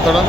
Mataram.